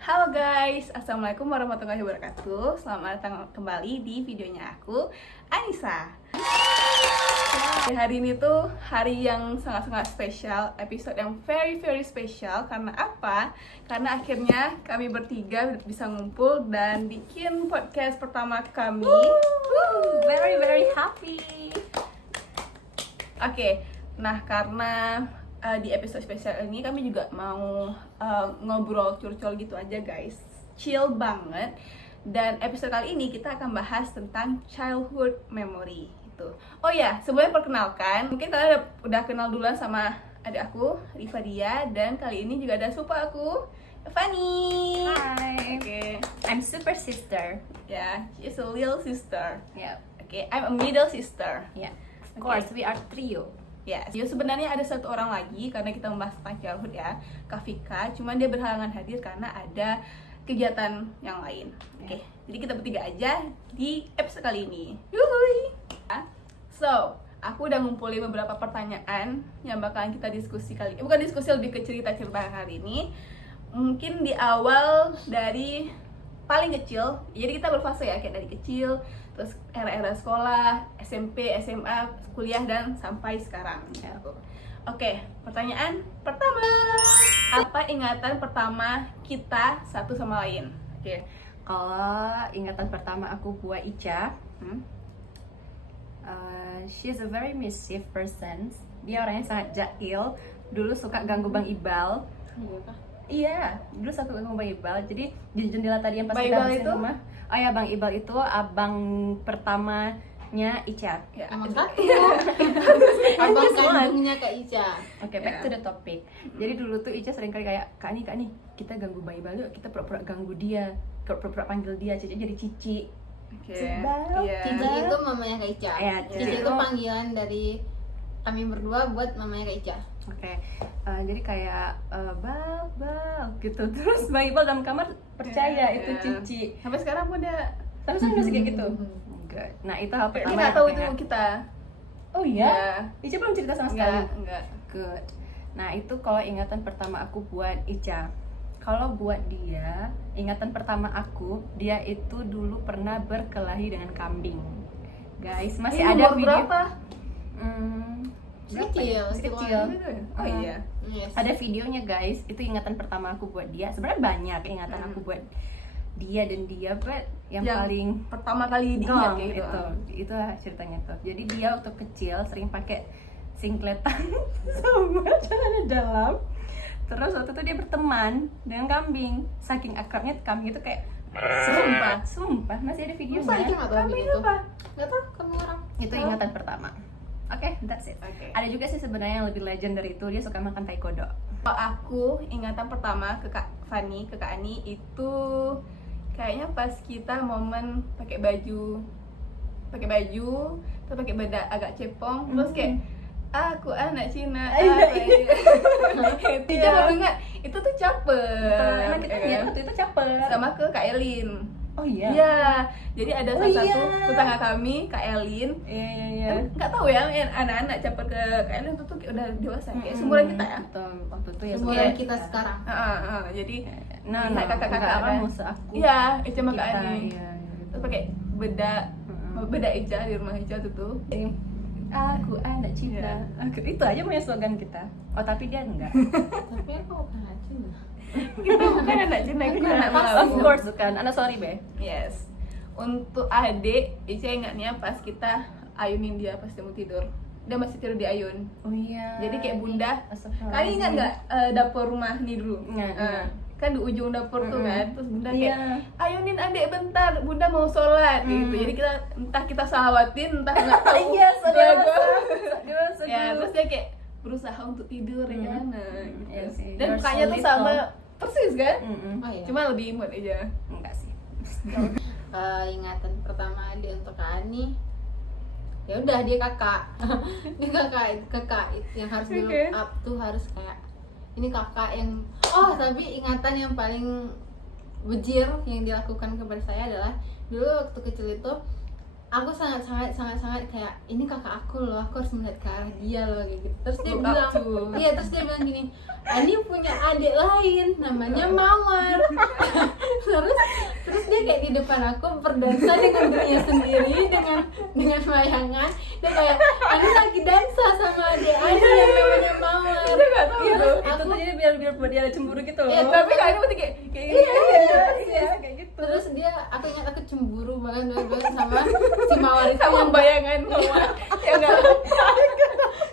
Halo guys, Assalamualaikum warahmatullahi wabarakatuh. Selamat datang kembali di videonya aku, Anissa. Hari ini tuh hari yang sangat-sangat spesial, episode yang very spesial. Karena apa? Karena akhirnya kami bertiga bisa ngumpul dan bikin podcast pertama kami. Very happy. Oke, nah karena di episode spesial ini kami juga mau ngobrol curcol gitu aja guys, chill banget. Dan episode kali ini kita akan bahas tentang childhood memory gitu. Oh ya, sebelumnya perkenalkan, mungkin kalian udah kenal duluan sama adik aku, Rifa Dia, dan kali ini juga ada supa aku, Fanny. Hi. Oke, I'm super sister. yeah, she's a little sister. Yeah. Oke, I'm a middle sister. Yeah. Of course, we are trio. Yes, ya sebenarnya ada satu orang lagi karena kita membahas tentang childhood ya, Kak Vika. Cuman dia berhalangan hadir karena ada kegiatan yang lain. Oke, jadi kita bertiga aja di episode kali ini. Yuhui. So, aku udah ngumpulin beberapa pertanyaan yang bakalan kita diskusi kali ini. Bukan diskusi, lebih ke cerita-cerita hari ini. Mungkin di awal dari paling kecil, jadi kita berfase ya, kayak dari kecil, terus era-era sekolah, SMP, SMA, kuliah, dan sampai sekarang. Oke, pertanyaan pertama. Apa ingatan pertama kita satu sama lain? Oke. Kalau ingatan pertama aku buat Ica, she's a very mischief person. Dia orangnya sangat jahil. Dulu suka ganggu Bang Ibal. Iya, dulu suka ganggu Bang Ibal. Jadi di jendela tadi yang pas Bang kita Ibal bersihin itu? rumah. Oh ya, Bang Ibal itu abang pertamanya Ica. Ya, Emang satu. Abang kandungnya Kak Ica. Oke, back to the topic. Jadi dulu tuh Ica sering kali kayak, Kak nih, kita ganggu Bang Ibal yuk, kita pura-pura ganggu dia, pura-pura panggil dia, Cici jadi Cici. Oke. Sebab. Iya. Cici itu mamanya Kak Ica. Iya, Cici Cici itu panggilan dari kami berdua buat mamanya Kak Ica. Oke, jadi kayak bal gitu. Terus Bang Ibal dalam kamar percaya itu Iya. Cici. Sampai sekarang pun dia Tapi saya masih kayak gitu. Enggak. Nah itu hal dia pertama. nggak tahu yang itu ingat. kita. Oh iya? Ica belum cerita sama sekali. Enggak. Good. Nah itu kalau ingatan pertama aku buat Ica. Kalau buat dia, ingatan pertama aku, dia itu dulu pernah berkelahi dengan kambing. Guys, masih Ini ada umur video. berapa? Berapa Kecil, ya? Masih kecil. Oh iya. Yes. Ada videonya guys, itu ingatan pertama aku buat dia. Sebenarnya banyak ingatan aku buat dia dan dia, but yang paling pertama kali diingat kayak gitu. itu ceritanya tuh. Jadi dia waktu kecil sering pakai singletan sama celana dalam. Terus waktu itu dia berteman dengan kambing. Saking akrabnya kambing itu kayak sumpah masih ada videonya. Masa Ica nggak tahu Kambing begitu? apa? Nggak tahu kamu orang. Itu ingatan pertama. Oke, that's it. Oke. Ada juga sih sebenarnya yang lebih legend dari itu, dia suka makan tai kodok. Kalau aku ingatan pertama ke Kak Fanny, ke Kak Ani itu kayaknya pas kita momen pakai baju, terus pakai bedak agak cepong, terus kayak aku anak Cina. Itu jangan ingat, itu tuh caper. Emang kita ya ya, kan? waktu itu caper. Sama ke Kak Elin. Oh iya. Iya, jadi ada Oh salah satu iya. tetangga kami, Kak Elin. Iya. Nggak tahu ya, anak-anak caper ke Kak Elin itu tuh udah dewasa, kayak seumuran kita ya. Betul, waktu itu ya Semuanya seumuran kita sekarang. Jadi Nah, lihat kakak-kakak orang ada. musuh aku. Iya, Ica sama Kak Kita, Ani. iya. Terus pakai bedak Ica di rumah Ica tuh. Aku anak Cina. Iya. Itu aja punya slogan kita. Oh, tapi dia enggak. Tapi aku bukan anak Cina. Kita bukan anak Cina, kita anak Of Melayu. course bukan. Anak sorry, Be. Yes. Untuk adik, Ica ingatnya pas kita ayunin dia pas dia mau tidur. Dia masih tidur di ayun. Oh iya. Jadi kayak bunda. Astagfirullahaladzim. Kalian ingat nggak dapur rumah nih dulu? Iya. Kan di ujung dapur tuh kan, terus bunda Iya. kayak ayunin adik bentar, bunda mau sholat gitu. Jadi kita entah kita salawatin, entah nggak tahu. Iya, saudara. Ya terus dia kayak berusaha untuk tidur ya kan, gitu. Iya sih. Dan You're so mukanya tuh little. sama persis kan, Oh iya. cuma lebih imut aja. Enggak sih. Ingatan pertama dia untuk Kak Ani. Ya udah dia kakak. Dia kakak itu yang harus di Oke. look up tuh harus kayak ini kakak yang tapi ingatan yang paling bejir yang dilakukan kepada saya adalah dulu waktu kecil itu aku sangat kayak ini kakak aku loh, aku harus melihat ke arah dia loh kayak gitu. Terus dia Look up bilang, to. iya terus dia bilang gini, Ani punya adik lain namanya Mawar. di depan aku berdansa dengan dirinya sendiri dengan bayangan. Dia kayak Ani lagi dansa sama adik Ani yang namanya Mawar. Dia nggak tahu Iya, tuh. itu tuh jadi biar buat dia cemburu gitu loh. Iya, Tapi kan berarti kayak gini. Iya, kayak gitu. Terus dia, aku ingat aku cemburu banget sama si Mawar itu Sama yang bayangan Mawar yang nggak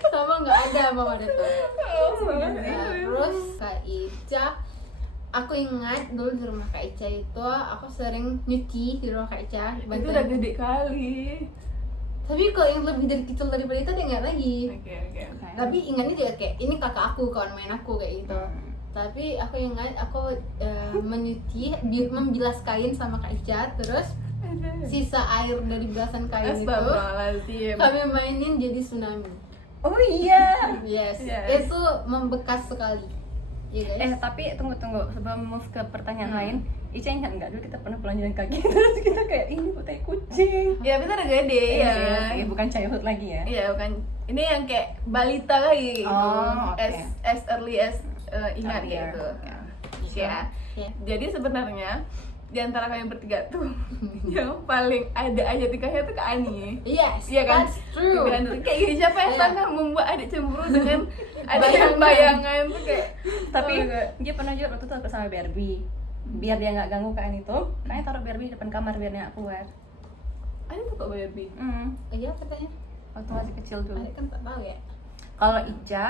sama nggak ada Mawar itu. Iya. Nah, terus Kak Ica, aku ingat dulu di rumah Kak Ica itu aku sering nyuci di rumah Kak Ica. Itu udah gede kali. Tapi kalau yang lebih dari kecil daripada itu dia nggak lagi. Oke. Tapi ingatnya dia kayak ini kakak aku, kawan main aku kayak gitu. Tapi aku ingat aku menyuci, membilas kain sama Kak Ica, terus sisa air dari bilasan kain itu Astagfirullahaladzim. kami mainin jadi tsunami. Oh iya. Yes. Yes. Itu membekas sekali. Iya guys. Tapi tunggu sebelum move ke pertanyaan lain, Ica ingat nggak dulu kita pernah pulang jalan kaki terus kita kayak ini kok tai kucing. Ya kita udah gede ya. Iya, bukan childhood lagi ya. Iya bukan. Ini yang kayak balita kali. Oh, oke. As early as ingat Earlier. gitu. Ya. Ya. Jadi sebenarnya di antara kalian bertiga tuh yang paling ada aja tingkahnya tuh ke Ani. Yes. Iya kan? That's true. Dan kayak gini siapa yang Iya. sangka membuat adik cemburu dengan ada bayangan tuh kayak. Tapi oh my God. dia pernah juga waktu itu aku sama Barbie. Biar dia nggak ganggu kan itu, kayaknya taruh Barbie di depan kamar biar dia nggak keluar. Ani tuh kok Barbie. Iya katanya. Waktu masih kecil dulu. Adik kan tak tahu ya. Kalau Ica,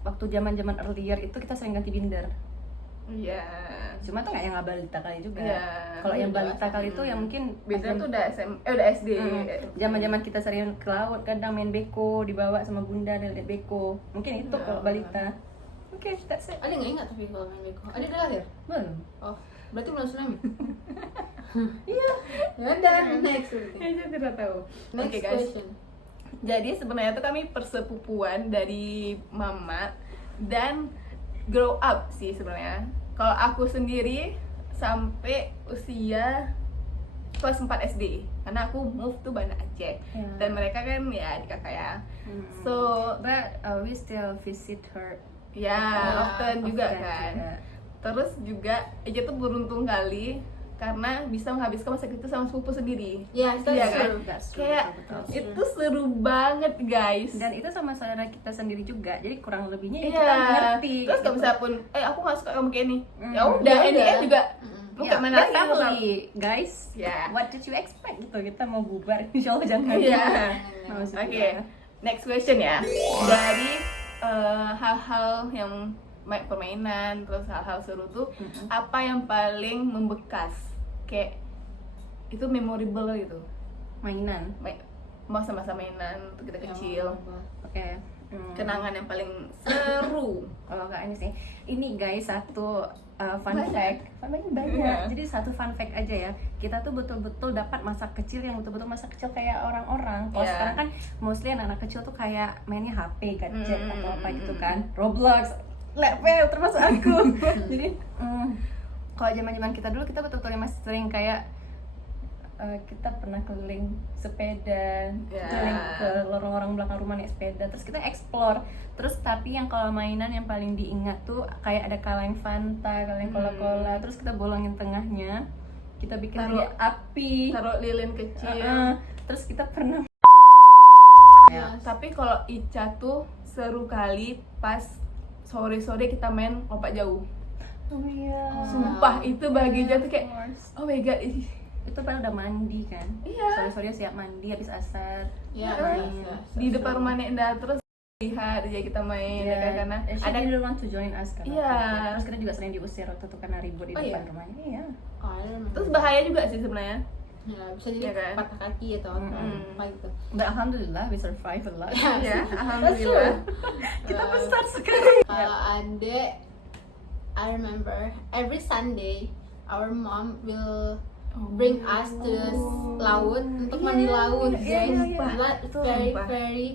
waktu zaman earlier itu kita sering ganti binder. Iya. Cuma tuh nggak yang nggak balita kali juga. Iya. Kalau yang Iya, balita kali itu yang mungkin Biasanya tuh udah udah SD. zaman kita sering ke laut kadang main beko dibawa sama bunda dan lihat beko. Mungkin itu kalau balita. Oke, that's it. Ada nggak ingat tapi kalau main beko? Ada udah lahir? Belum. Oh, berarti belum tsunami. Iya. Ya udah, next berarti. Ya, saya tidak tahu. Next Oke guys. question. Jadi sebenarnya tuh kami persepupuan dari mama dan grow up sih sebenarnya. Kalau aku sendiri sampai usia kelas 4 SD karena aku move tuh Banda Aceh dan mereka kan ya adik kakak ya. So But we still visit her ya often juga often kan. juga. Terus juga Eja tuh beruntung kali karena bisa menghabiskan masa kecil sama sepupu sendiri. Yes, that's Iya kan? true. That's true, Kayak betul. itu seru banget guys. Dan itu sama saudara kita sendiri juga, jadi kurang lebihnya ya Iya. kita ngerti. Terus kalau gitu. misalnya pun, aku nggak suka kamu kayak ini. Ya Ya udah, udah. ini juga. Mau Ya, kayak mana we're lagi? family, guys. Ya. What did you expect gitu? Kita mau bubar, insya Allah jangan. Iya. Maksudnya. Oke, next question ya. Dari hal-hal yang permainan, terus hal-hal seru tuh, apa yang paling membekas? Kayak itu memorable gitu. Mainan. Masa-masa mainan waktu kita kecil. Oke. Kenangan yang paling seru. Kalau nggak ini sih, ini guys satu fun Banyak. fact, banyak. Iya. Jadi satu fun fact aja ya, kita tuh betul-betul dapat masa kecil yang betul-betul masa kecil kayak orang-orang. Kalau Iya. sekarang kan mostly anak-anak kecil tuh kayak mainnya HP, gadget Mm, atau apa mm, gitu mm. kan, Roblox, level termasuk aku. Jadi kalau zaman-zaman kita dulu kita betul-betul yang masih sering kayak kita pernah keliling sepeda, Ya. keliling ke lorong-lorong belakang rumah naik sepeda, terus kita explore. Terus tapi yang kalau mainan yang paling diingat tuh kayak ada kaleng Fanta, kaleng cola-cola, terus kita bolongin tengahnya, kita bikin Taruh- dia api. Taruh lilin kecil. Terus kita pernah Ya, tapi kalau Ica tuh seru kali pas sore-sore kita main lompat jauh. oh iya, Sumpah itu bagi Ica tuh kayak oh my god. itu padahal udah mandi kan, Iya. sore-sore siap mandi habis asar. Ya, Main. Di depan rumah Nenda terus lihat aja kita main ya kan, karena she ada didn't want to join us kan. Iya. Terus kita juga sering diusir waktu itu karena ribut di Oh, depan iya? rumahnya. Iya. Oh, I don't know. terus bahaya juga sih sebenarnya. Ya, bisa jadi Iya kan? patah kaki atau apa gitu. But alhamdulillah we survive a lot. Ya, alhamdulillah. Kita Um, besar sekali. Kalau Ande, I remember every Sunday our mom will bring us to the laut untuk mandi laut, iya, guys. iya, iya. That Betul, very sumpah. very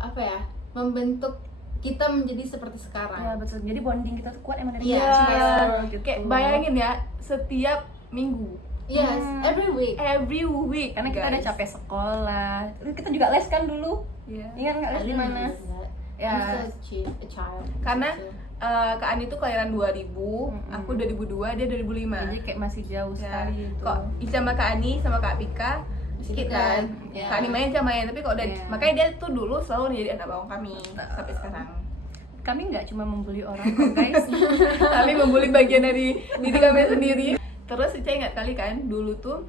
apa ya, membentuk kita menjadi seperti sekarang. Ya betul. Jadi bonding kita tuh kuat emang dari Iya, kecil, iya. gitu. Kayak bayangin ya, setiap minggu, Yes, every week. every week, Karena kita guys. udah capek sekolah. Kita juga les kan dulu. Iya. Ingat nggak les di mana? I Ya. I'm still a child. Karena Kak Ani tuh kelahiran 2000, aku 2002, dia 2005. Jadi kayak masih jauh Ya. sekali gitu. Kok Ica sama Kak Ani sama Kak Pika sedikit kan. Ya. Kak Ani main, Ica main, tapi kok udah Ya. makanya dia tuh dulu selalu jadi anak bawang kami sampai sekarang. Kami nggak cuma membuli orang kok guys. Kami membuli bagian dari diri kami sendiri. Terus Ica ingat kali kan dulu tuh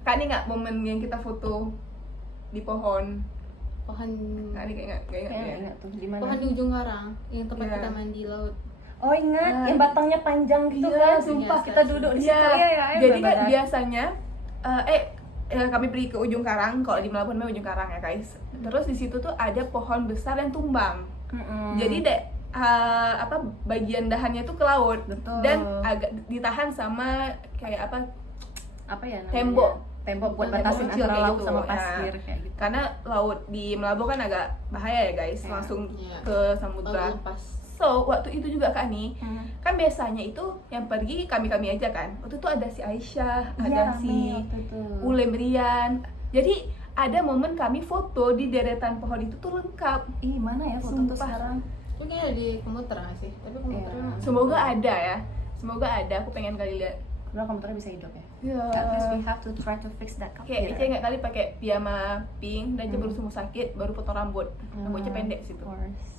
Kak Ani nggak momen yang kita foto di pohon. Pohon Kak Ani nggak ingat Kayaknya ya? ingat tuh di mana? pohon di ujung karang yang tempat Iya. kita mandi laut. Oh ingat, Ah. yang batangnya panjang gitu Iya, kan? sumpah. Kita duduk di situ Iya. ya ya. Jadi kan biasanya kami pergi ke ujung karang, kalau di Melabuh namanya ujung karang ya guys. Terus di situ tuh ada pohon besar yang tumbang. Jadi bagian dahannya tuh ke laut. Betul. Dan agak ditahan sama kayak apa ya namanya? Tembok. Tembok buat Tembok batasin kecil antara kayak laut gitu, sama ya. pasir kayak gitu. Karena laut di Melabuh kan agak bahaya ya guys, Iya. langsung Iya. ke samudra. Laut lepas. So waktu itu juga Kak Ani, kan biasanya itu yang pergi kami aja kan. Waktu itu ada si Aisyah, ada Iya, si waktu itu. Ule Brian. Jadi ada momen kami foto di deretan pohon itu tuh lengkap. Ih, mana ya foto tuh Sumpah. sekarang? Itu kayaknya ada di komuter nggak sih? Tapi komuternya Iya. mana? Semoga ada ya. Semoga ada. Aku pengen kali lihat. Karena komputernya bisa hidup ya. Ya. At least we have to try to fix that Kayak Ica nggak kali pakai piyama pink dan Ica Hmm. baru sembuh sakit, baru potong rambut. Rambutnya pendek situ. Of course.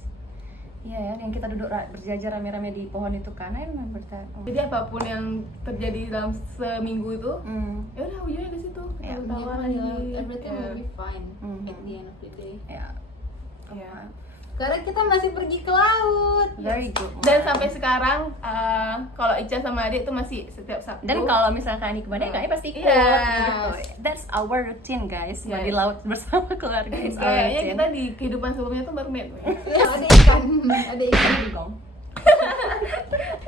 Iya ya, yang kita duduk berjajar rame-rame di pohon itu kan, I remember that. Oh. Jadi apapun yang terjadi dalam seminggu itu, Hmm. ya udah ujungnya ke situ. Ya, Tawa Dia lagi. bilang, everything Ya. will be fine Mhm. at the end of the day. Ya. Iya. Sekarang kita masih pergi ke laut. Very good. Dan sampai sekarang kalau Ica sama adik tuh masih setiap Sabtu. Dan kalau misalkan Ani ke Badai, Kak Ani pasti ikut. Iya. Gitu. That's our routine guys. Iya. Di laut bersama keluarga. It's our kayaknya routine. kita di kehidupan sebelumnya tuh mermaid. Ya, ada ikan, ada ikan dugong.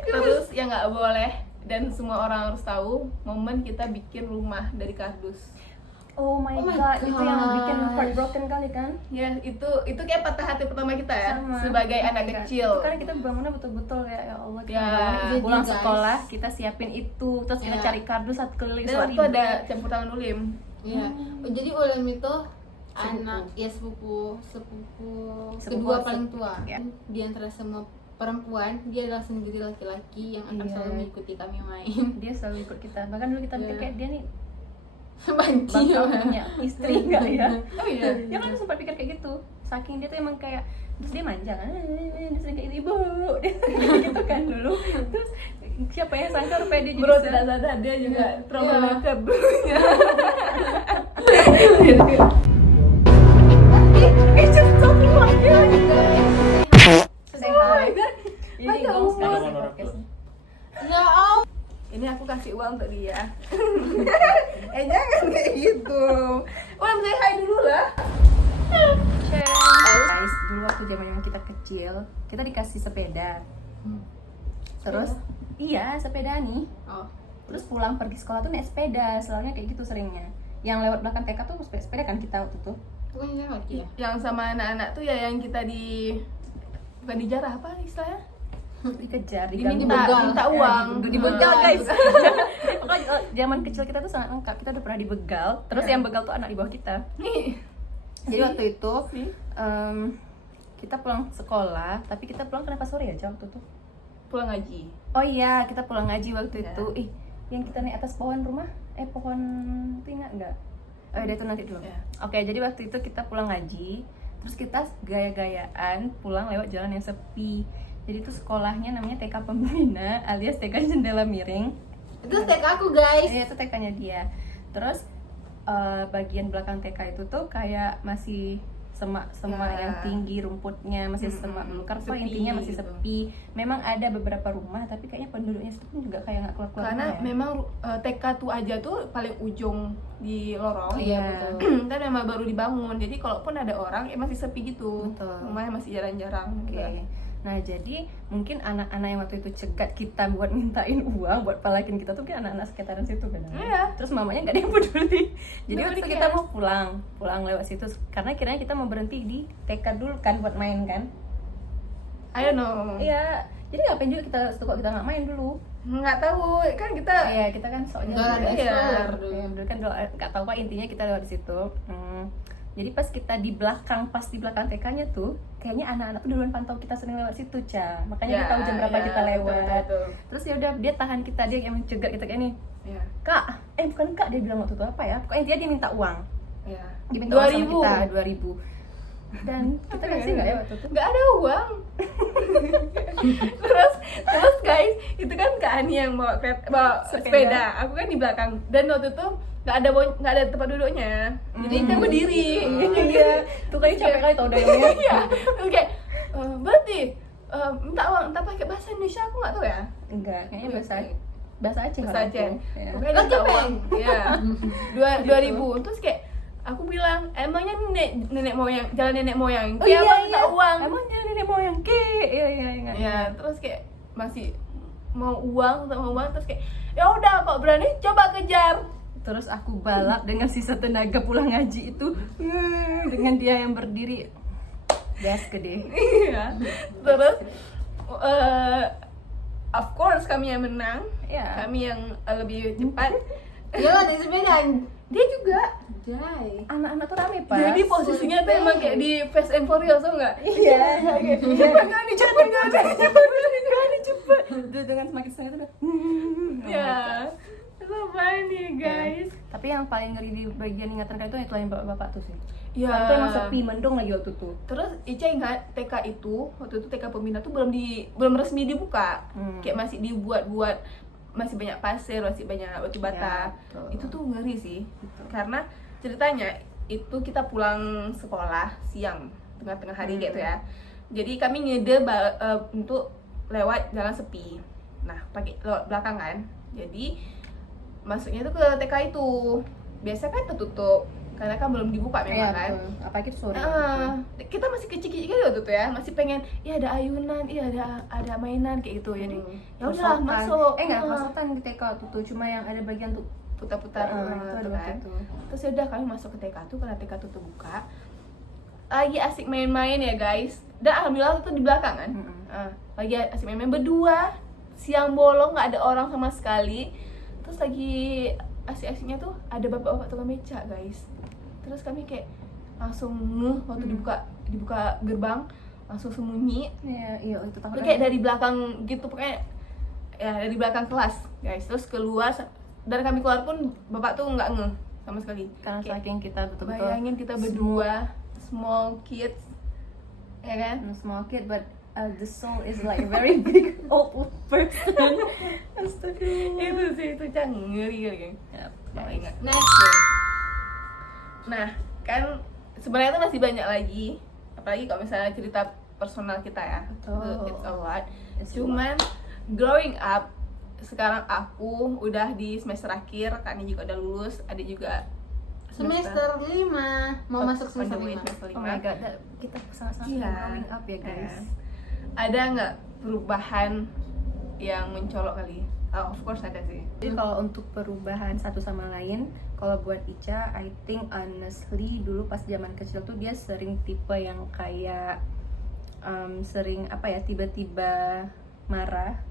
Terus yang nggak boleh dan semua orang harus tahu momen kita bikin rumah dari kardus. Oh my Oh my god, itu yang gosh. bikin heartbroken kali kan? Ya itu kayak patah hati pertama kita ya Sama. sebagai Oh my anak God. kecil. Itu kan kita bangunnya betul-betul ya Allah kita Ya, bangunnya jadi pulang guys. sekolah kita siapin itu terus kita Ya. cari kardus satu keliling Dan waktu itu ada campur tangan ulim. Iya. Jadi Ulem itu anak ya sepupu kedua Sepupu paling tua. Ya. Di antara semua perempuan, dia adalah sendiri laki-laki yang akan Iya. selalu mengikuti kami main. dia selalu ikut kita bahkan dulu kita pikir Iya. kayak dia nih Banci bakal banget. punya istri nggak ya Oh iya. ya kan sempat pikir kayak gitu saking dia tuh emang kayak terus dia manja kan dia sering kayak ibu dia kayak gitu kan dulu terus siapa yang sangka rupanya dia Bro jadi tidak sadar dia juga Iya. troublemaker dulunya. it's just talking like you say hi ini Panjang goals umur. guys podcastnya. Ya Allah. Ini aku kasih uang untuk dia. Jangan kayak gitu. Udah say hi dulu lah. Guys, dulu waktu zaman kita kecil, kita dikasih sepeda. Terus, iya sepeda nih. Oh. Terus pulang pergi sekolah tuh naik sepeda, selalunya kayak gitu seringnya. Yang lewat belakang TK tuh sepeda kan kita waktu itu. Bukan ini lagi ya? Yang sama anak-anak tuh ya yang kita bukan dijarah apa istilahnya? Dikejar, Minta uang. dibegal Ah, guys. Pokoknya zaman kecil kita tuh sangat lengkap. Kita udah pernah dibegal. Terus yang begal tuh anak di bawah kita. Nih. Jadi waktu itu Sih. kita pulang sekolah, tapi kita pulang kenapa sore ya waktu itu? Pulang ngaji. Oh iya, kita pulang ngaji waktu Ya. itu. Yang kita naik atas pohon rumah, pohon itu ingat nggak? Oh udah itu nanti dulu. Ya. Oke, jadi waktu itu kita pulang ngaji, terus kita gaya-gayaan pulang lewat jalan yang sepi. Jadi itu sekolahnya namanya TK Pembina alias TK Jendela Miring. Itu TK aku guys. Itu TK-nya dia. Terus bagian belakang TK itu tuh kayak masih semak-semak Ya. yang tinggi rumputnya masih semak belukar, Sepi intinya masih gitu. sepi. Memang ada beberapa rumah tapi kayaknya penduduknya itu pun juga kayak nggak keluar-keluar Karena rumah ya. memang TK tuh aja tuh paling ujung di lorong. Iya, betul. Kan memang baru dibangun. Jadi kalaupun ada orang masih sepi gitu. Betul. Rumahnya masih jarang-jarang. Oke. Nah jadi mungkin anak-anak yang waktu itu cegat kita buat mintain uang buat palakin kita tuh kan anak-anak sekitaran situ kan. Iya. Terus mamanya nggak ada yang peduli. Jadi waktu Nobody kita cares. mau pulang lewat situ karena kiranya kita mau berhenti di TK dulu kan buat main kan. I don't know. Iya. Jadi ngapain juga kita kok kita nggak main dulu? Nggak tahu kan kita Iya kita kan soalnya Nggak ada dulu- explore dulu. Iya, dulu kan nggak tahu apa intinya kita lewat di situ. Jadi pas kita di belakang TK-nya tuh, kayaknya anak-anak tuh duluan pantau kita sering lewat situ, Ca. Makanya dia tahu jam berapa kita lewat. betul. Terus ya udah dia tahan kita, dia yang mencegat kita kayak nih. Ya. Kak, bukan Kak, dia bilang waktu itu apa ya? Pokoknya dia minta uang. Ya. Dia minta uang sama kita 2.000. Dan kita kasih nggak ya waktu itu? Nggak ada uang. terus guys, itu kan Kak Ani yang bawa sepeda. Aku kan di belakang. Dan waktu itu nggak ada tempat duduknya. Jadi kita berdiri. Iya. Tuh kayak capek kali tau udah ya. Iya. Terus kayak berarti minta uang, entah pakai bahasa Indonesia aku nggak tahu ya. Enggak, kayaknya bahasa Aceh. Bahasa Aceh. Ya. Pokoknya dia minta uang. Iya. 2.000. Terus kayak aku bilang, emangnya nenek moyang, jalan nenek moyang. Oh iya, minta uang. Emangnya nenek moyang ke? Iya ingat. Ya, terus kayak masih mau uang terus kayak ya udah kok berani coba kejar. Terus aku balap dengan sisa tenaga pulang ngaji itu dengan dia yang berdiri. Gas gede. Iya. Terus of course kami yang menang. Iya. Kami yang lebih cepat. Iya lah, dari sepeda. Dia juga. Jai. Anak-anak tuh rame, Pak. Jadi posisinya tuh emang kayak di Fast and Furious, tau nggak? Iya. Cepat nggak nih, cepat nggak nih, Cepet. Dia dengan semakin senang itu udah. Ya, apa nih guys? Tapi yang paling ngeri di bagian ingatan kalian itu yang bapak-bapak tuh sih. Ya. Itu emang sepi mendung lagi waktu tuh. Terus Ica ingat TK itu, waktu itu TK pembina tuh belum resmi dibuka. Kayak masih dibuat-buat, masih banyak pasir, masih banyak batu bata. Ya, betul. Itu tuh ngeri sih. Betul. Karena ceritanya itu kita pulang sekolah siang, tengah-tengah hari gitu ya. Jadi kami ngide untuk lewat jalan sepi. Nah, pakai lewat belakang kan. Jadi masuknya itu ke TK itu. Biasa kan tertutup karena kan belum dibuka memang kan. Apalagi itu sore. Kita masih kecil-kecil kan waktu itu ya, masih pengen ya ada ayunan, iya ada mainan kayak gitu. Jadi ya udahlah masuk. Enggak, masukan di TK tuh cuma yang ada bagian tuh putar-putar itu gitu ada kan. waktu itu. Terus ya udah kami masuk ke TK tuh karena TK tuh terbuka. Lagi asik main-main ya guys. Dan alhamdulillah itu di belakang kan. Lagi asik main-main berdua. Siang bolong nggak ada orang sama sekali. Terus lagi asik-asiknya tuh ada bapak-bapak tukang beca guys. Terus kami kayak langsung waktu dibuka gerbang langsung sembunyi. Iya itu tahu. Kayak dari belakang gitu pokoknya. Ya dari belakang kelas guys. Terus keluar dan kami keluar pun bapak tuh nggak ngeh sama sekali. Karena Kayak, saking kita betul-betul bayangin kita berdua small kids, ya kan? small kid but the soul is like a very big old person. Astagfirullah. Itu sih itu ngeri kan. Yap, Kalau guys. ingat. Next. Nah kan sebenarnya tuh masih banyak lagi, apalagi kalau misalnya cerita personal kita ya. Betul. It's a lot. It's a Cuman growing up sekarang aku udah di semester akhir, Kak Ani juga udah lulus, adik juga Semester 5 mau masuk on the semester way 5. semester Oh 5. my god, kita sama-sama Iya. growing up ya guys. Ada nggak perubahan yang mencolok kali? Of course ada sih. Jadi kalau untuk perubahan satu sama lain, kalau buat Ica, I think honestly dulu pas zaman kecil tuh dia sering tipe yang kayak sering apa ya, tiba-tiba marah,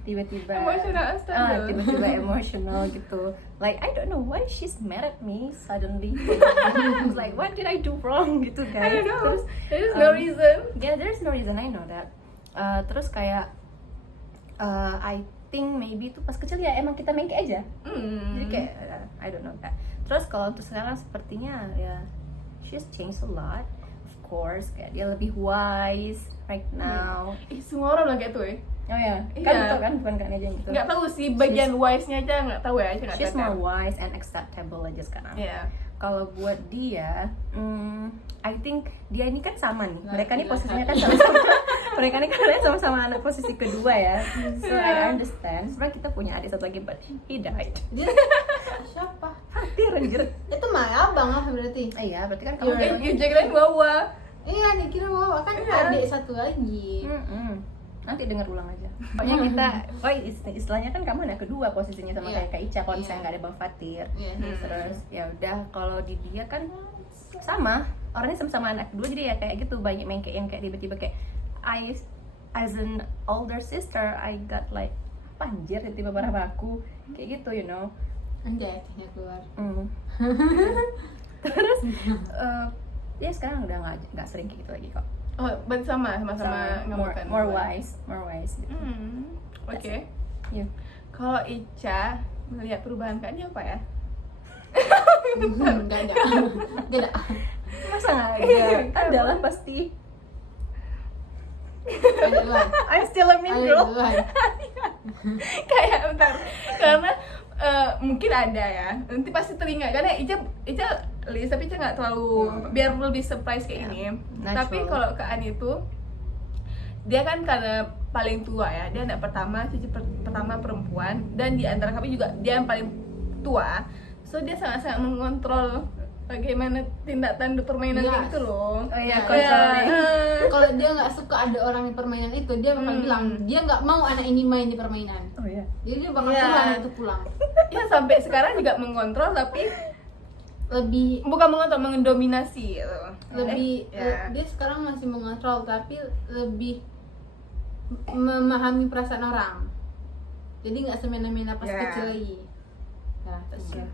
tiba-tiba Emotional, astaga. tiba-tiba emotional gitu. Like I don't know why she's mad at me suddenly. I was like, what did I do wrong gitu kan? I don't know. Terus There's no reason. yeah, there's no reason, I know that. Terus kayak I think maybe itu pas kecil ya emang kita mengke aja. Jadi kayak I don't know that. Terus kalau untuk sekarang sepertinya ya she's changed a lot. Of course, kayak dia lebih wise right now. Semua orang bilang kayak tuh ya. Oh ya, Iya. kan betul kan, bukan kan aja yang gitu. Nggak tahu sih bagian wise-nya aja nggak tahu ya. Nggak She's tahu. more wise and acceptable aja sekarang. Iya. Kalau buat dia, I think dia ini kan sama nih. Nah, Mereka nih gila posisinya kan kali. sama-sama. Mereka nih kan sama-sama anak posisi kedua ya. So I understand. Sebenarnya kita punya adik satu lagi, but he died. Dia siapa? Fatir anjir. Itu mah abang lah berarti. Iya, berarti kan kamu. You jagain bawa. Iya, dikira bawa kan Iya. adik satu lagi. Nanti dengar ulang aja. Pokoknya kita, istilahnya kan kamu anak kedua posisinya sama Iya. kayak Kak Ica kalau Iya. misalnya nggak ada Bang Fatir. Iya. Terus ya udah, kalau di dia kan sama, orangnya sama-sama anak kedua, jadi ya kayak gitu, banyak main kayak yang kayak tiba-tiba kayak I as an older sister I got like apa anjir tiba-tiba marah sama aku kayak gitu, you know. Anjay, akhirnya keluar. Terus dia sekarang udah nggak sering kayak gitu lagi kok. Oh, sama ngamukan. More wise gitu. Oke. Iya. Kalau Ica melihat perubahan Kak Ani apa ya? Enggak ada. Masa nggak ada? Adalah pasti. Ada duluan. I'm still a mean Ada girl. duluan. Kayak bentar. Karena mungkin ada ya. Nanti pasti teringat karena Ica Liz, tapi Ica nggak terlalu biar lebih surprise kayak ini. Natural. Tapi kalau Kak Ani itu dia kan karena paling tua ya, dia anak pertama, cucu pertama perempuan, dan di antara kami juga dia yang paling tua, so dia sangat-sangat mengontrol bagaimana tindak tanduk permainan kayak gitu loh. Oh iya, Ya, controlling. Kalau dia nggak suka ada orang di permainan itu, dia bakal bilang dia nggak mau anak ini main di permainan. Oh iya. Jadi dia bakal Iya. suruh anak itu pulang. Ya sampai sekarang juga mengontrol, tapi Lebih bukan mengontrol, mendominasi gitu. dia sekarang masih mengontrol, tapi lebih memahami perasaan orang. Jadi nggak semena-mena pas Ya. kecil lagi. Ya, terus ya.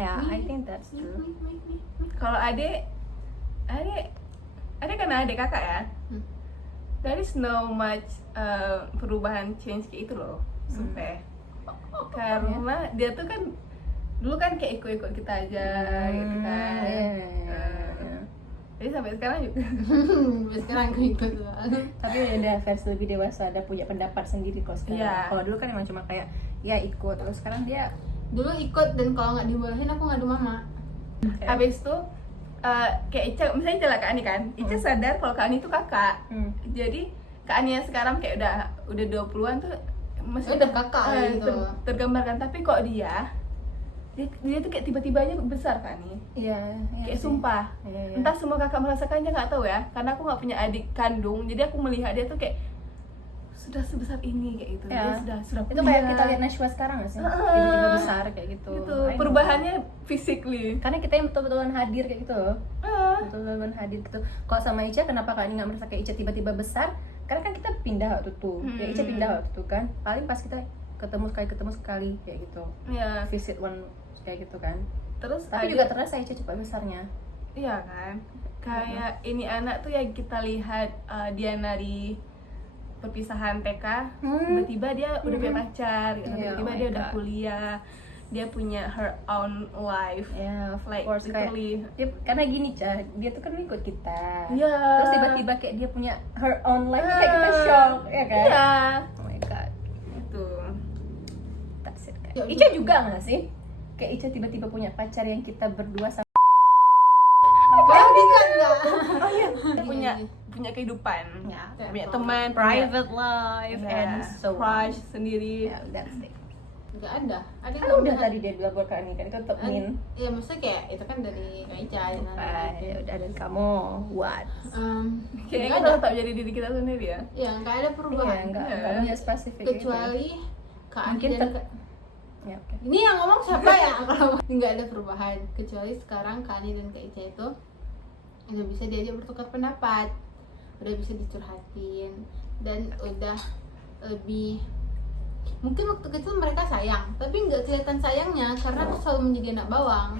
Yeah, I think that's true. Kalau adik karena adik kakak ya, there is no much perubahan change kayak itu loh, sampai karena dia tuh kan dulu kan kayak ikut-ikut kita aja gitu kan. Jadi sampai sekarang juga Sampai sekarang aku ikut lah. Tapi udah versi lebih dewasa, ada punya pendapat sendiri kok sekarang. Iya. Kalau dulu kan emang cuma kayak ya ikut, terus sekarang dia Dulu ikut dan kalau nggak dibolehin aku ngadu mama. habis itu kayak Ica, misalnya Ica lah Kak Ani kan, Ica sadar kalau Kak Ani itu kakak. Jadi Kak Ani yang sekarang kayak udah 20-an tuh masih Udah kakak gitu. tergambarkan, tapi kok dia tuh kayak tiba-tiba aja besar Kak Ani. iya Kayak sumpah. Iya. Entah semua kakak merasakannya, nggak tahu ya, karena aku nggak punya adik kandung, jadi aku melihat dia tuh kayak sudah sebesar ini kayak gitu. Ya. Dia sudah Itu kayak kita lihat Nashwa sekarang nggak sih? Tiba-tiba besar kayak gitu. gitu. I know. Perubahannya physically. Karena kita yang betul-betulan hadir kayak gitu. Betul-betulan hadir gitu. Kalau sama Ica, kenapa Kak Ani nggak merasa kayak Ica tiba-tiba besar? Karena kan kita pindah waktu itu. Ya Ica pindah waktu itu kan. Paling pas kita ketemu sekali kayak gitu. Ya. Visit one kayak gitu kan. Terus Tapi juga terasa Ica cepat besarnya. iya kan, kayak ini anak tuh yang kita lihat dia dari perpisahan TK, tiba-tiba dia udah punya pacar, gitu. Yeah, Tiba-tiba oh my dia udah God. kuliah, dia punya her own life. Ya, of Like course kayak literally. karena gini Ca, dia tuh kan ikut kita. Iya. Terus tiba-tiba kayak dia punya her own life, kayak kita shock, ya kan? Iya. Oh my god, Itu. that's it kan. Ya, Ica juga nggak sih? Kayak Ica tiba-tiba punya pacar yang kita berdua sama. Kalau kan nggak. Oh iya, punya kehidupan. Ya, Punya teman, private life punya and so on. crush sendiri. Ya, that's it. Nggak ada. Ada Kan udah tadi dia bilang buat Kak Ani kan itu tetap min. Iya, maksudnya kayak itu kan dari Kak Ica. Ya udah, dan kamu what? Kayaknya Nggak kita ada. tetap jadi diri kita sendiri ya. Ya nggak ada Iya, perubahan. enggak Iya. punya spesifik gitu. Kecuali Kak Ani Mungkin dan Ya, oke. ini yang ngomong siapa ya? Kalau nggak ada perubahan, kecuali sekarang Kak Ani dan Kak Ica itu udah bisa diajak bertukar pendapat, udah bisa dicurhatin, dan udah lebih, mungkin waktu kecil mereka sayang, tapi nggak kelihatan sayangnya karena aku selalu menjadi anak bawang.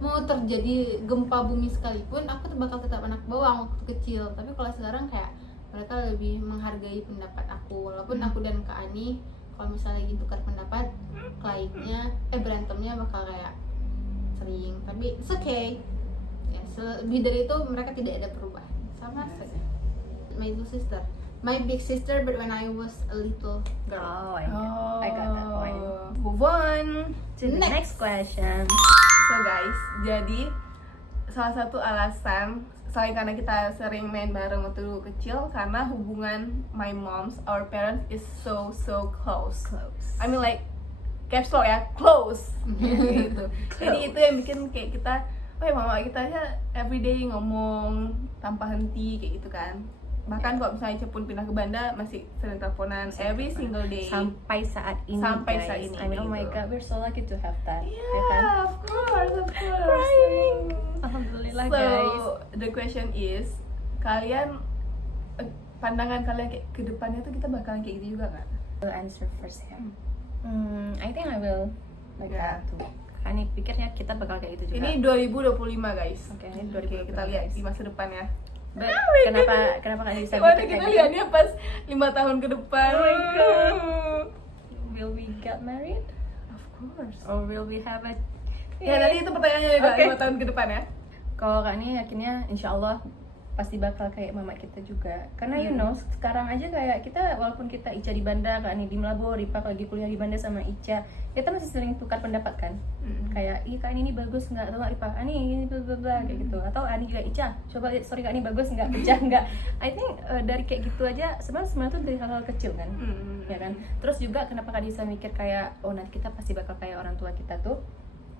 Mau terjadi gempa bumi sekalipun, aku bakal tetap anak bawang waktu kecil. Tapi kalau sekarang kayak mereka lebih menghargai pendapat aku, walaupun aku dan Kak Ani kalau misalnya lagi tukar pendapat, kliennya berantemnya bakal kayak sering, tapi it's okay ya. Lebih dari itu mereka tidak ada perubahan, sama saja. My little sister, my big sister, but when I was a little girl. Oh, I got that point. Move on. To the next question. So guys, jadi salah satu alasan selain karena kita sering main bareng waktu dulu kecil, karena hubungan my moms, our parents is so close. I mean like caps lock ya, close. Gitu. Jadi itu yang bikin kayak kita, oh ya mama kita aja everyday ngomong tanpa henti kayak gitu kan. Bahkan kalau misalnya Ica pun pindah ke Banda masih sering teleponan every single day. Sampai saat ini. Sampai guys. saat ini, I mean, oh my gitu. god, we're so lucky to have that. Ya kan? Yeah, of course. Crying. Alhamdulillah So, guys. the question is, kalian pandangan kalian kayak ke depannya tuh kita bakalan kayak gitu juga nggak? I'll answer first ya. I think I will like Yeah. that too. Kak Ani pikirnya kita bakal kayak gitu juga. Ini 2025 guys. Oke, ini Oke, 2025 kita lihat guys. di masa depan ya. But, kenapa Kak Ani bisa Waktu mikir kita kayak lihatnya pas 5 tahun ke depan. Oh my God. Will we get married? Of course. Or will we have a... Ya tadi itu pertanyaannya juga Oke. 5 tahun ke depan ya. Kalau Kak Ani yakinnya insya Allah pasti bakal kayak mama kita juga. Karena you know, sekarang aja kayak kita, walaupun kita Ica di Banda, Kak Ani di Melabo, Ripa lagi kuliah di Banda sama Ica, kita masih sering tukar pendapat kan. Kayak, ih Kak Ani ini bagus nggak? Atau nggak Ripa, Ani ini bla bla bla kayak gitu. Atau Ani juga, Ica, coba lihat story Kak Ani bagus nggak? Pecah nggak? I think dari kayak gitu aja sebenarnya tuh dari hal-hal kecil kan. Ya kan. Terus juga kenapa Kak bisa mikir kayak, oh nanti kita pasti bakal kayak orang tua kita tuh,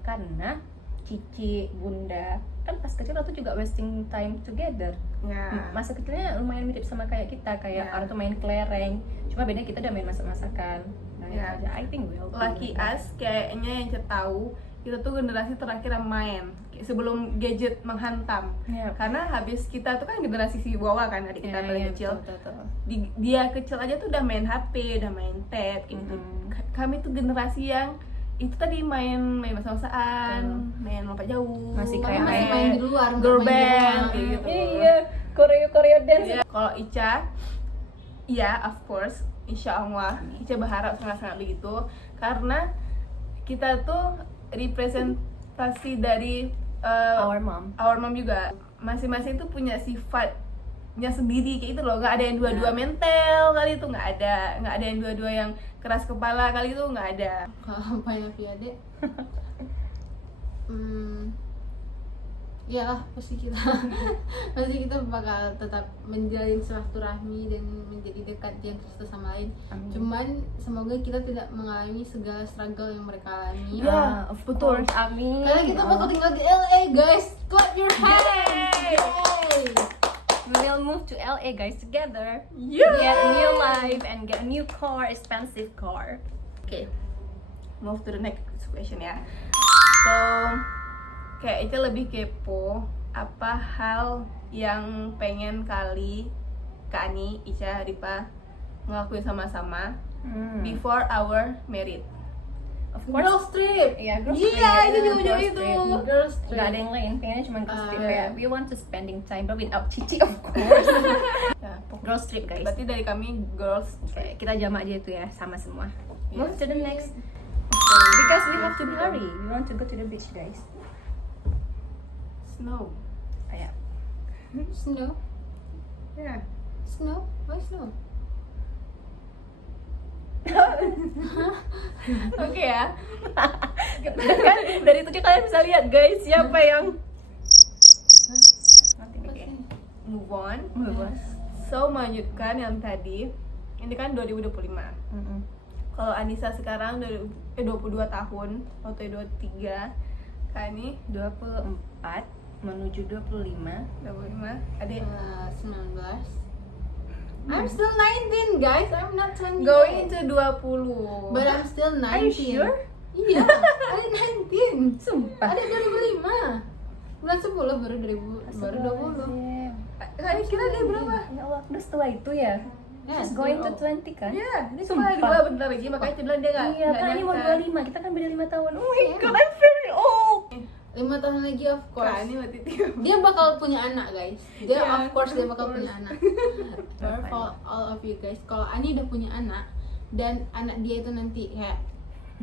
karena cici, bunda, kan pas kecil waktu juga wasting time together. Ya. Masa kecilnya lumayan mirip sama kayak kita, kayak Ya. orang tuh main kelereng, cuma bedanya kita udah main masak-masakan. Nah Ya. itu aja, I think we'll be Lucky like that. us kayaknya yang saya tahu kita tuh generasi terakhir yang main kayak sebelum gadget menghantam. Ya. Karena habis kita tuh kan generasi si bawah kan adik kita Ya, paling ya, kecil. betul. Dia kecil aja tuh udah main HP, udah main tab gitu. Kami tuh generasi yang itu tadi main masa-masaan, main lompat jauh, Masih Bahkan kayak masih main di luar, nggak girl main di band rumah. kayak gitu. Iya, koreo dance. Iya. Kalau Ica, iya of course, insya Allah Ica berharap sangat-sangat begitu karena kita tuh representasi dari Our mom. juga. Masing-masing tuh punya sifatnya sendiri kayak itu loh. Nggak ada yang dua-dua mental kali itu, nggak ada yang dua-dua yang keras kepala kali itu, nggak ada. Kalau apa ya Fiade? Iyalah pasti kita bakal tetap menjalin silaturahmi dan menjadi dekat yang satu sama lain. Amin. Cuman semoga kita tidak mengalami segala struggle yang mereka alami. Ya, of betul. course, amin. Karena kita bakal tinggal di LA guys. Clap your hands. Yay! Yay! We'll move to LA guys together. Yeah. Get a new life and get a new car, expensive car. Oke, move to the next question ya. So, kayak itu lebih kepo apa hal yang pengen kali Kak Ani, Ica, Ripa ngelakuin sama-sama before our married. Of course. Girls trip. Iya, girls Iya, trip. itu juga Girls itu. trip. Girls trip. Gak ada yang lain, pengennya cuma girls trip. Ah. Kayak we want to spending time but without Cici of course. Ya, Girls trip guys. berarti dari kami girls. Oke, kita jamak aja itu ya, sama semua. Yes. Move to the next. Because we have to be hurry. We want to go to the beach guys. Snow. Ayo. Snow. Ya. Snow. Why snow? Oke ya. Kan dari tadi kalian bisa lihat guys siapa yang Oke. Move on. So melanjutkan yang tadi. Ini kan 2025. Kalau Anissa sekarang 22 tahun, waktu 23. Kak Ani 24 menuju 25. 25. Adik 19. I'm still 19 guys. I'm not 20. going yet. to 20. But I'm still 19. Are you sure? Iya, ada 19. Sumpah. Ada 2005. Bulan 10 baru 2000, baru 20. Kak Ani kira dia berapa? Ya Allah, udah setelah itu ya. Ya, She's going to still 20 kan? Iya, dia Sumpah. cuma 2 bentar lagi, makanya dia bilang dia nggak Iya, kan ini mau nyangka. 25, kita kan beda 5 tahun. Oh my Iya. god, I'm very old. 5 tahun lagi of Kak course. Ani waktu itu. Dia bakal punya anak guys. Dia Yeah, of course dia of bakal course. punya anak. For all of you guys, kalau Ani udah punya anak dan anak dia itu nanti kayak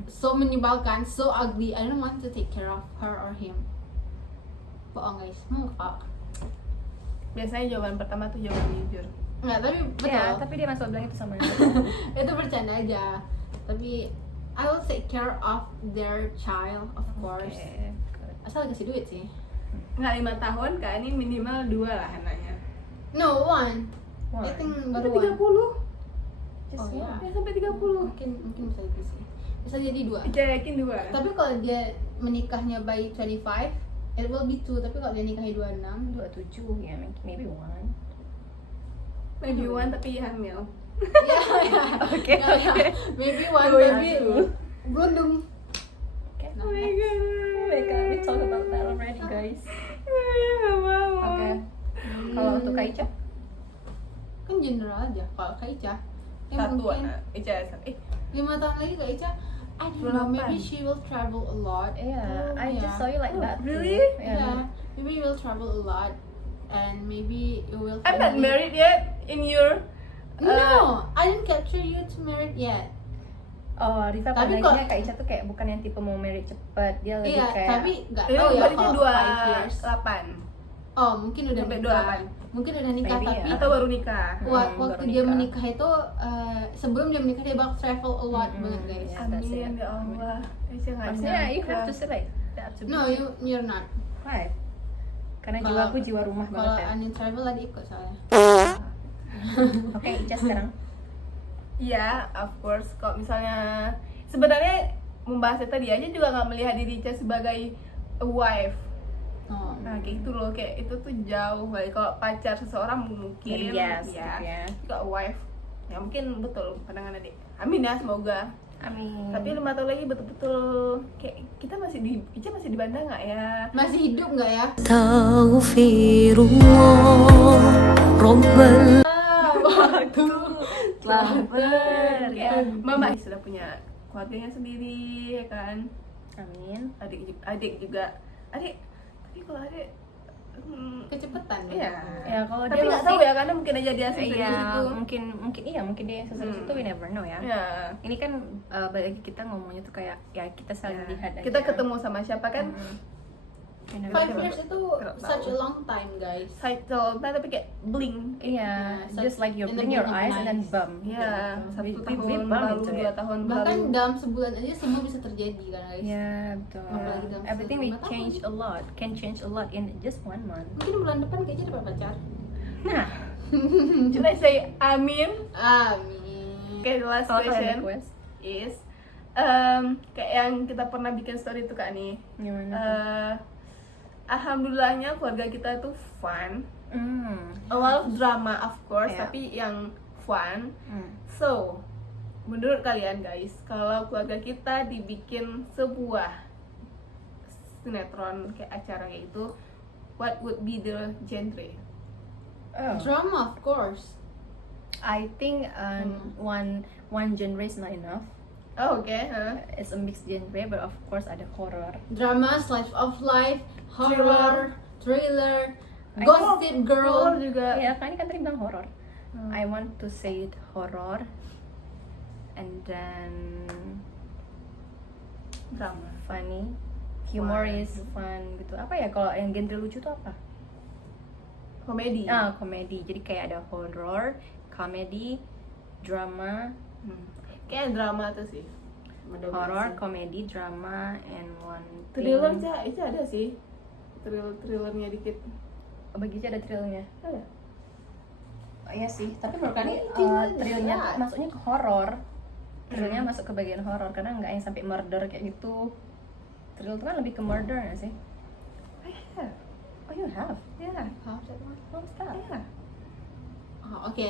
so menyebalkan, so ugly, I don't want to take care of her or him. Bohong guys, enggak. Biasanya jawaban pertama tuh jawaban jujur. Enggak, tapi betul. Ya, tapi dia masuk bilang itu sama Itu bercanda aja. Tapi I will take care of their child of course. Oke. Asal kasih duit sih. Nggak 5 tahun, Kak Ani minimal 2 lah anaknya. No, one. One. I think Sampai baru 30. one. Just Oh, ya. Ya sampai 30. Mungkin bisa lebih sih. Bisa jadi 2. Ica yakin 2. Tapi kalau dia menikahnya by 25, it will be 2. Tapi kalau dia nikahnya 26, 27 ya, maybe one. Maybe 1 tapi hamil. ya. Oke, Ya, ya. Maybe 1 Maybe tapi two. belum. Okay. Oh my god. Oh my god, we talk about that already guys. Gak mau. Oke. Kalau untuk Kak Ica? Kan general aja. Kalau Kak Ica, Satu mungkin anak. Ica 5 5 tahun lagi Kak Ica I don't know, 28. maybe she will travel a lot. Yeah, I just saw you like Oh, that. too. really? Yeah, maybe you will travel a lot, and maybe you will. I'm not finally- married yet in your No, I didn't capture you to married yet. Oh, Rifa Tapi pandangnya kok- Kak Ica tuh kayak bukan yang tipe mau married cepet. Dia lebih Iya, kayak tapi nggak Ini tahu ya baliknya kalau 5 years. 28 Oh, mungkin udah Sampai nikah. 28. Mungkin udah nikah, Maybe, tapi ya. atau baru nikah. baru waktu dia nikah. menikah itu sebelum dia menikah dia bakal travel a lot banget guys. Yeah, that's it. Amin ya Allah. Aisyah nggak Maksudnya you nyangka. have to say like that to No, be. you're not. Why? Karena Kalau- jiwaku jiwa rumah Kalau banget ya. Anin travel ada ikut soalnya. Oke, Ica sekarang. Iya, of course. Kalau misalnya sebenarnya membahasnya tadi aja juga nggak melihat diri Ica sebagai a wife. Oh. Nah kayak gitu loh, kayak itu tuh jauh kali. Kalau pacar seseorang mungkin Jadi yes, ya, gitu ya. kalau wife ya mungkin betul pandangan adik. Amin ya, semoga. Amin. Tapi 5 tahun lagi betul-betul kayak kita masih di Ica masih di Bandung nggak ya? Masih hidup nggak ya? Astaghfirullah Rabbal Waktu telah pergi. kayak mama sudah punya keluarganya sendiri ya kan, Amin. adik juga tapi kalau adik Kecepetan. iya Ya kalau tapi dia nggak tahu ya karena mungkin aja dia serius Iya, itu mungkin dia yang serius itu we never know ya. ya Ini kan balik lagi kita ngomongnya tuh kayak ya kita saling lihat aja. kita ketemu sama siapa kan We never 5 know. years itu Nggak such tahu. a long time guys. cycle tapi kayak blink Iya, Nah, just like you in the blink your blink of eyes and then eyes. bum. ya We 1 bump tahun berlalu into 2 it. tahun Bahkan berlalu dalam sebulan aja semua bisa terjadi kan guys. Ya, betul. Apalagi dalam Everything we 1-2 tahun. change a lot, can change a lot in just 1 month. Mungkin bulan depan kayaknya dapat pacar. Nah, should I say amin. Amin. Okay, the last kalau kalian question request is kayak yang kita pernah bikin story tuh Kak nih. gimana? Alhamdulillahnya keluarga kita tuh fun. A lot of drama of course, Yeah. tapi yang fun. So, menurut kalian guys, kalau keluarga kita dibikin sebuah sinetron kayak acara kayak itu, what would be the genre? Oh, Drama of course. I think one genre is not enough. Oh, okay, huh? It's a mixed genre, but of course ada horror. Drama, slice of life, horror, thriller, I gossip Horror girl. juga. Ya, kan ini kan tadi bilang horror. Hmm. I want to say it horror, and then Drama. funny, humor Fun. is fun gitu. Apa ya kalau yang genre lucu tuh apa? Komedi. Komedi. Jadi kayak ada horror, comedy, drama, Kayak drama tuh sih. horror, comedy, drama, and one Thriller thing. itu ada sih. Thrillernya dikit. Bagi aja ada thrillnya. Ada. Oh, iya sih, tapi menurut kami Thriller thrillnya tuh berat. masuknya ke horror. Thrillnya masuk ke bagian horror karena nggak yang sampai murder kayak gitu. Thrill tuh kan lebih ke murder nggak sih? I have. Oh, you have? Yeah. Hah, that one? What's that? Yeah. Oh, oke.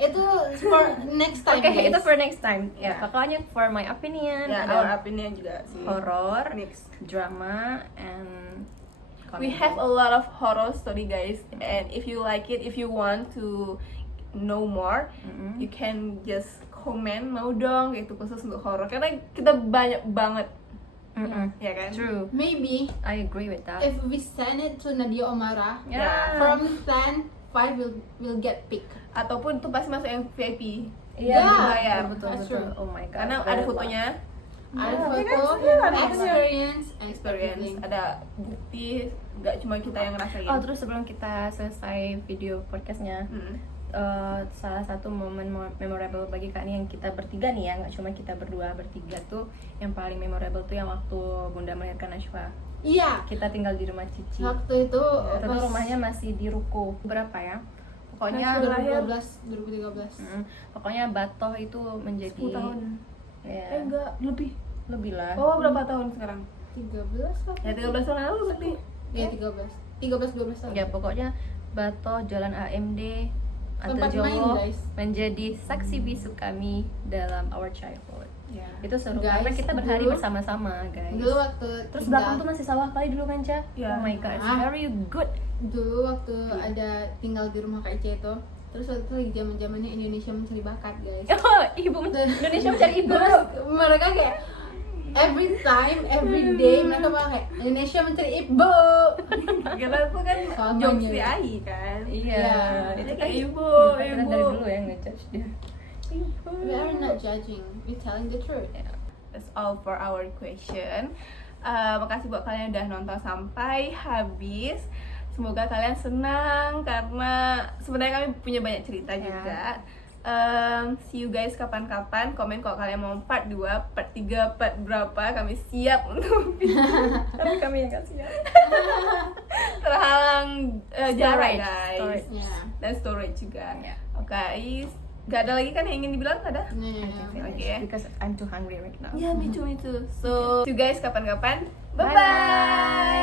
Itu for next time. Oke, guys. itu for next time. Ya, Yeah. pokoknya for my opinion Ya, ada our opinion juga sih. horror, Mix. drama, and We comedy. have a lot of horror story guys, and if you like it, if you want to know more, Mm-mm. you can just comment mau dong itu khusus untuk horror karena kita banyak banget, Mm-mm. ya kan? True, Maybe I agree with that. if we send it to Nadia Omara, Yeah. from 10, 5 will get picked. Ataupun itu pasti masuk yang VIP. Iya, Bayar. betul, That's betul. true. Oh my god. Karena ada berat fotonya, Ada Yeah, foto, kan? experience, and experience, everything. ada bukti, nggak cuma kita yang ngerasain. banget. Oh, terus sebelum kita selesai video podcastnya, Hmm. salah satu momen memorable bagi Kak nih yang kita bertiga nih ya, nggak cuma kita berdua, bertiga tuh yang paling memorable tuh yang waktu Bunda melahirkan Nashwa. Iya, Kita tinggal di rumah Cici. waktu itu Waktu itu rumahnya masih di ruko. Berapa ya? Pokoknya 2013. pokoknya Batoh itu menjadi 10 tahun. Ya, Enggak, lebih. lebih lah. Oh, berapa tahun sekarang? 13 apa? Ya 13 tahun lalu berarti. Ya 13 tahun. Ya pokoknya Batoh Jalan AMD atau Tempat main, Jowo guys. menjadi saksi bisu kami dalam our childhood. Ya. Itu seru Guys, karena kita berhari dulu- bersama-sama, guys. Dulu waktu Terus tinggal- belakang tuh masih sawah kali dulu kan, Ca? Ya. Oh my god, it's Ah. very good. dulu waktu ada tinggal di rumah Kak Ica itu, terus waktu itu lagi zamannya Indonesia mencari bakat guys. Oh, ibu Indonesia mencari ibu. Terus mereka kayak every time, every day mereka pakai Indonesia mencari ibu. Karena aku kan Soalnya jokes gitu. di AI kan. Iya, Itu itu kayak kan ibu, kita ibu. dari dulu yang ngejudge dia. We are not judging, we telling the truth. That's all for our question. Makasih buat kalian yang udah nonton sampai habis. Semoga kalian senang karena sebenarnya kami punya banyak cerita juga. See you guys kapan-kapan. Komen kalau kalian mau part 2, part 3, part berapa. Kami siap untuk Tapi kami yang gak siap. terhalang jarak Storage, guys. storage. Yeah. Dan storage juga. Ya. Oke, guys. Gak ada lagi kan yang ingin dibilang? Gak ada? No, no, I can no. finish Okay. because I'm too hungry right now. Ya, me too. So, see you guys kapan-kapan. Bye-bye.